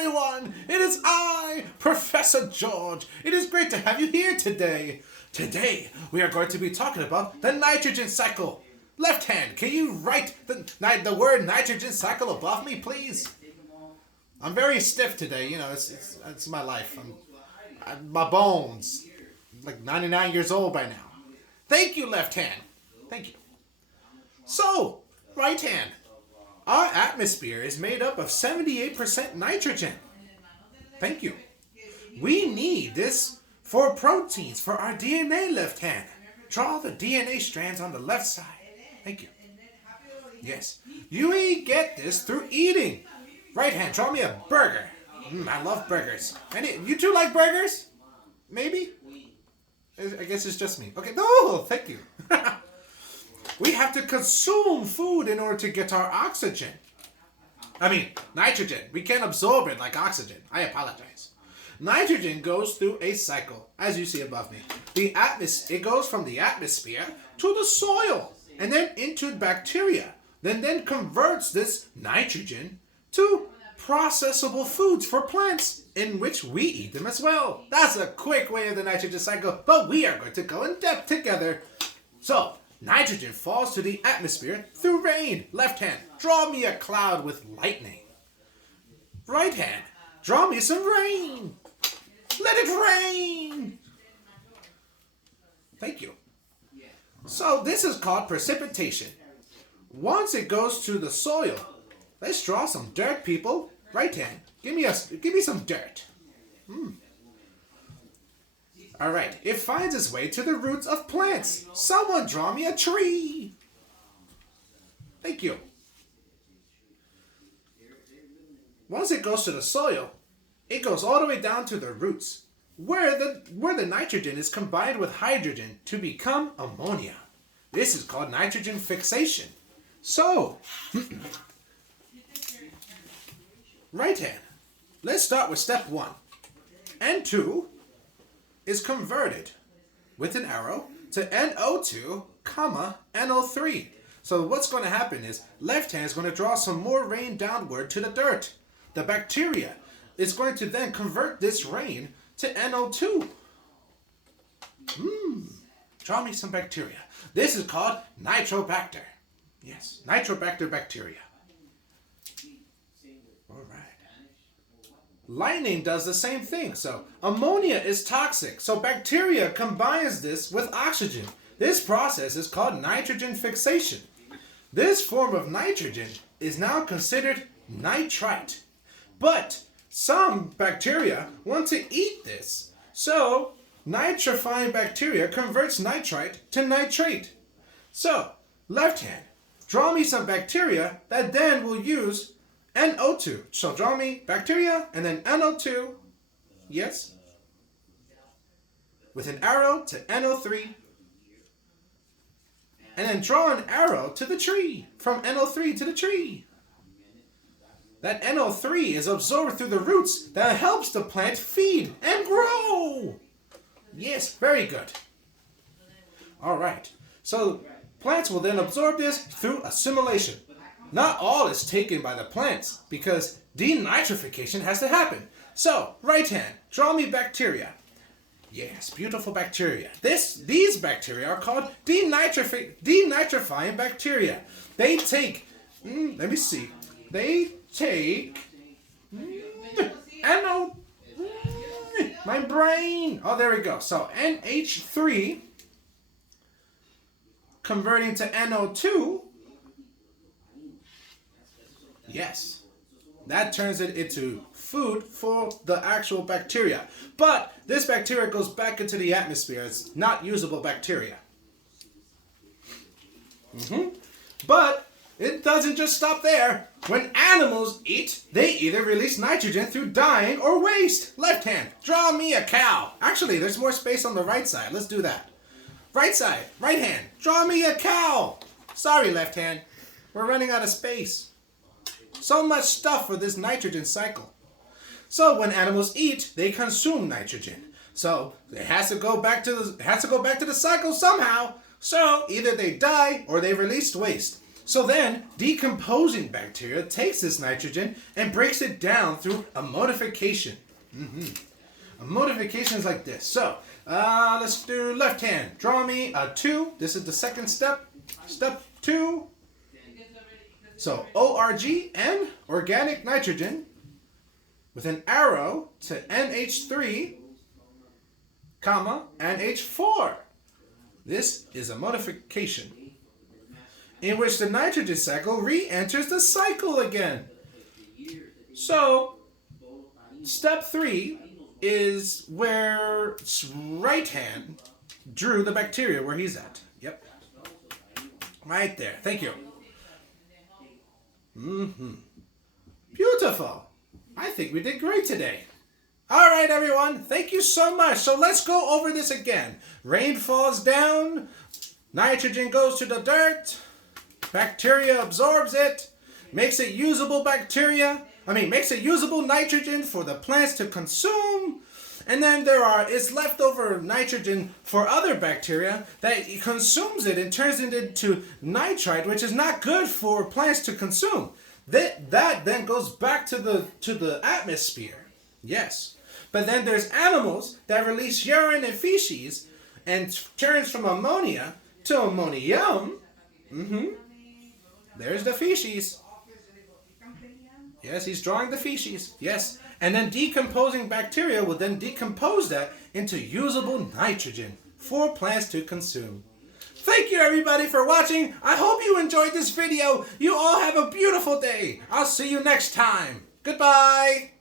everyone! It is I, Professor George. It is great to have you here today. Today, we are going to be talking about the nitrogen cycle. Left hand, can you write the word nitrogen cycle above me, please? I'm very stiff today. You know, it's my life. My bones, like 99 years old by now. Thank you, left hand. Thank you. So, right hand. Our atmosphere is made up of 78% nitrogen. Thank you. We need this for proteins, for our DNA, left hand. Draw the DNA strands on the left side. Thank you. Yes. You get this through eating. Right hand, draw me a burger. I love burgers. You two like burgers? Maybe? I guess it's just me. Okay, no, thank you. We have to consume food in order to get our oxygen. Nitrogen. We can't absorb it like oxygen. I apologize. Nitrogen goes through a cycle, as you see above me. It goes from the atmosphere to the soil, and then into bacteria. Then converts this nitrogen to processable foods for plants, in which we eat them as well. That's a quick way of the nitrogen cycle, but we are going to go in depth together. So, nitrogen falls to the atmosphere through rain. Left hand, draw me a cloud with lightning. Right hand, draw me some rain. Let it rain. Thank you. So this is called precipitation. Once it goes to the soil, let's draw some dirt, people. Right hand, give me some dirt. All right, it finds its way to the roots of plants. Someone draw me a tree. Thank you. Once it goes to the soil, it goes all the way down to the roots, where the nitrogen is combined with hydrogen to become ammonia. This is called nitrogen fixation. So, right hand, let's start with step 1. N2 is converted with an arrow to NO2, NO3. So what's going to happen is left hand is going to draw some more rain downward to the dirt. The bacteria is going to then convert this rain to NO2. Draw me some bacteria. This is called Nitrobacter. Yes, Nitrobacter bacteria. All right. Lightning does the same thing. So ammonia is toxic. So bacteria combines this with oxygen. This process is called nitrogen fixation. This form of nitrogen is now considered nitrite. But some bacteria want to eat this. So nitrifying bacteria converts nitrite to nitrate. So left hand, draw me some bacteria that then will use NO2. So draw me bacteria and then NO2. Yes. With an arrow to NO3. And then draw an arrow to the tree. From NO3 to the tree. That NO3 is absorbed through the roots that helps the plant feed and grow. Yes, very good. All right. So plants will then absorb this through assimilation. Not all is taken by the plants because denitrification has to happen. So, right hand, draw me bacteria. Yes, beautiful bacteria. These bacteria are called denitrifying bacteria. They take, let me see. They take, my brain. Oh, there we go. So, NH3 converting to NO2. Yes, that turns it into food for the actual bacteria. But this bacteria goes back into the atmosphere. It's not usable bacteria. But it doesn't just stop there. When animals eat, they either release nitrogen through dying or waste. Left hand, draw me a cow. Actually, there's more space on the right side. Let's do that. Right side, right hand, draw me a cow. Sorry, left hand. We're running out of space. So much stuff for this nitrogen cycle. So when animals eat, they consume nitrogen. So it has to go back to the cycle somehow. So either they die or they release waste. So then, decomposing bacteria takes this nitrogen and breaks it down through ammonification. Ammonification is like this. So, let's do left hand. Draw me a 2. This is the second step. Step 2. So, ORG, organic nitrogen, with an arrow to NH3, comma, NH4. This is ammonification, in which the nitrogen cycle re-enters the cycle again. So, step 3 is where right hand drew the bacteria where he's at. Yep. Right there. Thank you. Beautiful. I think we did great today. All right, everyone. Thank you so much. So let's go over this again. Rain falls down. Nitrogen goes to the dirt. Bacteria absorbs it. Makes it usable makes it usable nitrogen for the plants to consume. And then is leftover nitrogen for other bacteria that consumes it and turns it into nitrite, which is not good for plants to consume. That then goes back to the atmosphere. Yes. But then there's animals that release urine and feces and turns from ammonia to ammonium. There's the feces. Yes, he's drawing the feces. Yes. And then decomposing bacteria will then decompose that into usable nitrogen for plants to consume. Thank you, everybody, for watching. I hope you enjoyed this video. You all have a beautiful day. I'll see you next time. Goodbye.